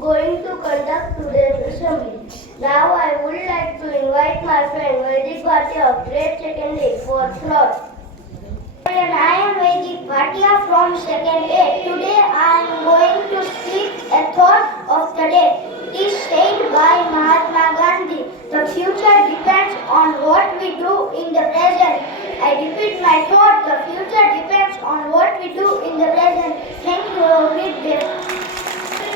Going to conduct today's assembly. Now I would like to invite my friend Vaidik Bhatia of grade 2nd A for floor. I am Vaidik Bhatia from 2nd A. Today I am going to speak a thought of the day. It is said by Mahatma Gandhi, the future depends on what we do in the present. I repeat my thought, the future depends on what we do in the present. Thank you, great day.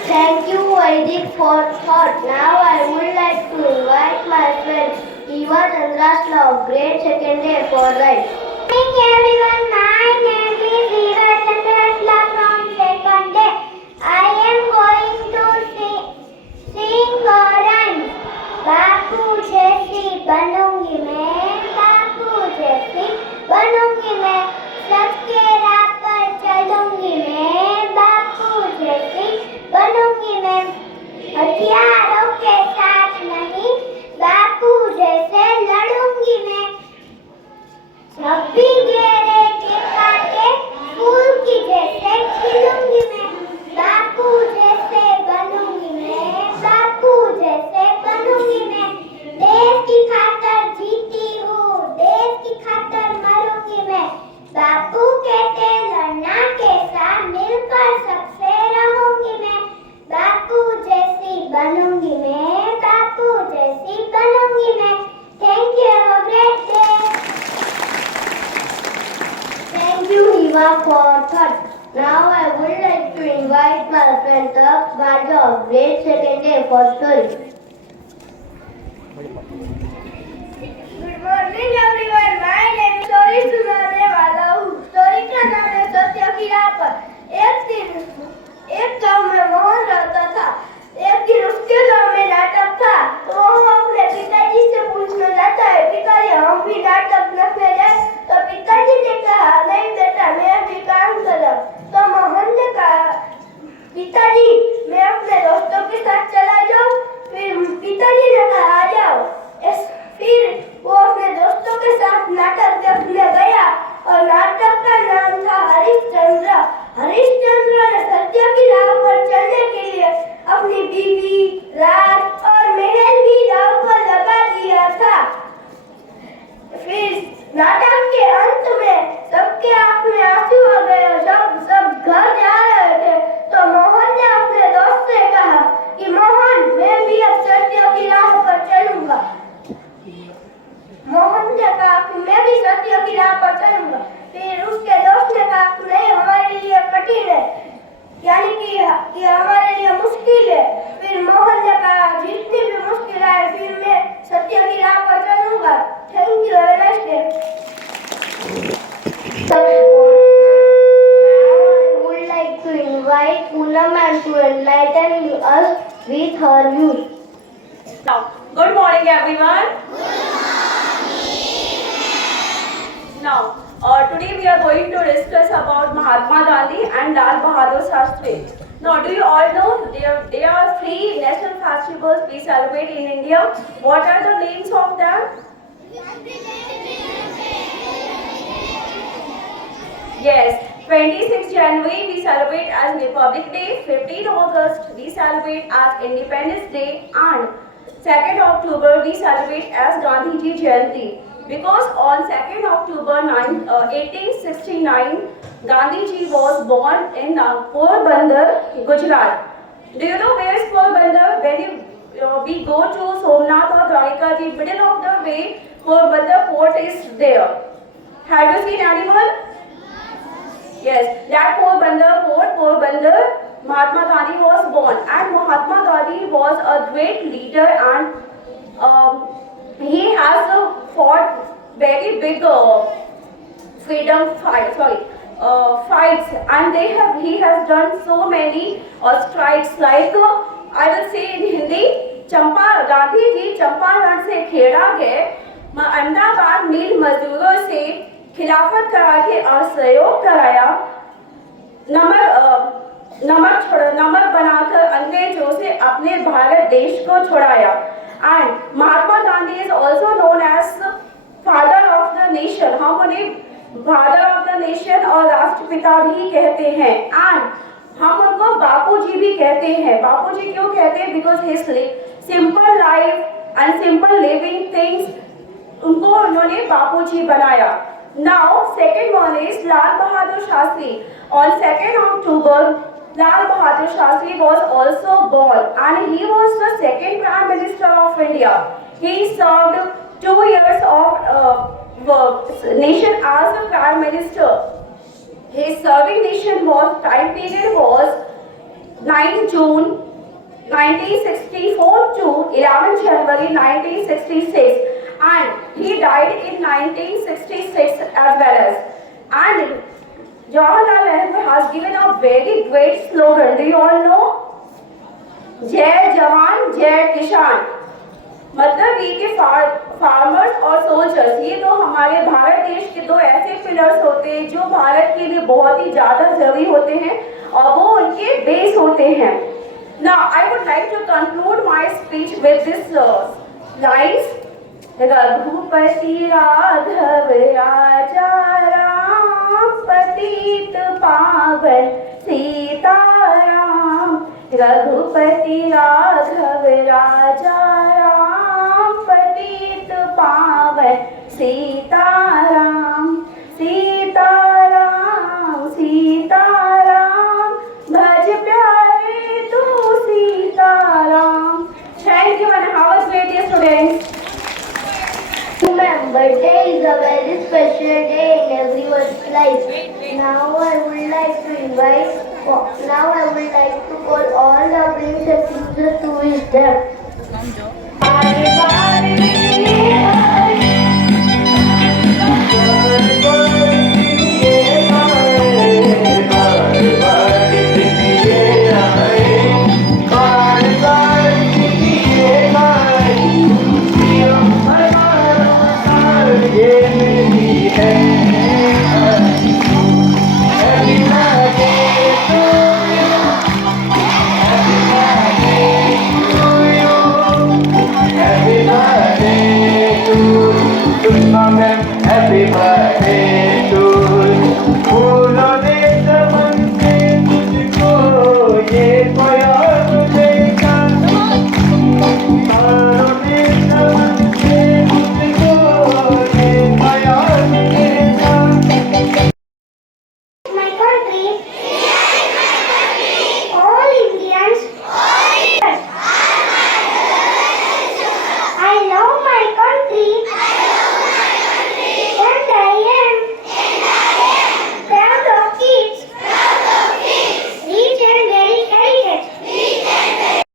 Thank you, Vaidik, for thought. Now I would like to invite my friend Eva Chandrasla of grade 2nd A for right. Good morning everyone, my name is Eva Chandrasla from 2nd A. I am going to sing a rhyme. बापू जैसी बनूंगी मैं, बापू जैसी बनूंगी मैं, सबके राह पर चलूंगी मैं, बापू जैसी बनूंगी मैं, हथियारों के साथ नहीं, बापू जैसे लड़ूंगी मैं, जब भी घेरे के काटे फूल की जैसे खिलूंगी मैं, बापू जैसे बनूंगी मैं, बापू जैसे बनूंगी मैं, देश की खातर जीती हूँ, देश की खातर मरूंगी मैं, बापू कहते लड़ना कैसा, मिलकर सबसे रहूंगी मैं, बापू जैसी बनूंगी मैं, बापू जैसी बनूंगी मैं. Thank you, have a great day. Thank you, Eva, for thought. Now I would like to invite my friend Tarak Bhatia of grade 2nd A for story. Good morning everyone. My name is story सुनाने वाला हूँ. Story का नाम है सत्य की राह पर. एक दिन एक गांव में मोहन रहता था. एक दिन उसके गांव में नाटक था. तो वो अपने पिताजी से पूछने जाता है, पिताजी हम भी नाटक लिखने जाए. तो पिताजी ने कहा, नहीं बेटा मैं भी काम करूँ. तो मोहन ने कहा, पिताजी मैं अपने दोस्तों के साथ चला जाऊँ. फिर पिताजी ने कहा आ जाओ. फिर वो अपने दोस्तों के साथ नाटक देखने गया और नाटक का नाम था हरिश्चंद्र. हरिश्चंद्र ने सत्य की राह पर चलने के लिए अपनी बीवी, राज और महल भी राह पर लगा दिया था. फिर नाटक के अंत में सबके आंख में आंसू आ गए और सब घर जा रहे थे. तो मोहन ने अपने दोस्त से कहा कि मोहन मैं भी अब सत्य की राह पर चलूंगा. मोहन ने कहा कि मैं भी सत्य की राह पर चलूंगा. फिर उसके दोस्त ने कहा कि नहीं हमारे लिए कठिन है, यानी कि हमारे लिए मुश्किल है. फिर मोहन ने कहा जितनी भी मुश्किल आए फिर मैं सत्य की राह पर चलूंगा. Thank you, have a nice day. Now I would like to invite Poonam to enlighten us with her views. Now, good morning everyone. Now, today we are going to discuss about Mahatma Gandhi and Lal Bahadur Shastri. Now, do you all know there are 3 national festivals we celebrate in India? What are the names of them? Yes, 26th January we celebrate as Republic Day, 15th August we celebrate as Independence Day, and 2nd October we celebrate as Gandhi Ji Jayanti. Because on 2nd October 1869, Gandhi ji was born in Porbandar, Gujarat. Do you know where is Porbandar? When we go to Somnath or Dwarika, the middle of the way, Porbandar port is there. Have you seen anyone? Yes, that Porbandar port, Porbandar, Mahatma Gandhi was born, and Mahatma Gandhi was a great leader, and he has fought very big freedom fight, fights, and he has done so many strikes like I will say in Hindi, Gandhi ji Champaran से खेड़ा गए, अहमदाबाद मिल मजदूरों से खिलाफत करा के असहयोग कराया, नमक बनाकर अंग्रेजों से अपने भारत देश को छुड़ाया. And Mahatma Gandhi is also known as father of the nation. हम उन्हें father of the nation और राष्ट्रपिता भी कहते हैं. And हम उनको बापू जी भी कहते हैं. बापू जी क्यों कहते हैं? Because his simple life and simple living things, उनको उन्होंने बापू जी बनाया. Now second one is Lal Bahadur Shastri. On 2nd October, Lal Bahadur Shastri was also born, and he was the second Prime Minister of India. He served 2 years of nation as a Prime Minister. His serving nation time period was 9 June 1964 to 11 January 1966, and he died in 1966 as well as. And Jawaharlal Nehru has given a very great slogan. Do you all know? जय जवान जय किसान. मतलब ये कि farmers और soldiers, ये दो हमारे भारत देश के दो ऐसे पिलर्स होते हैं जो भारत के लिए बहुत ही ज़्यादा जरूरी होते हैं और वो उनके बेस होते हैं. Now I would like to conclude my speech with this lines. Raghupati Raghav राजा राम पतित पावन सीताराम. रघुपति राघव राजा राम पतित पावन सीताराम. सीताराम सीताराम भज प्यारे तू Sitaram. Thank you and have a great day, students. Remember, day is a very special day in everyone's life. Now I would like to call all the prince and princess to wish them. Happy birthday.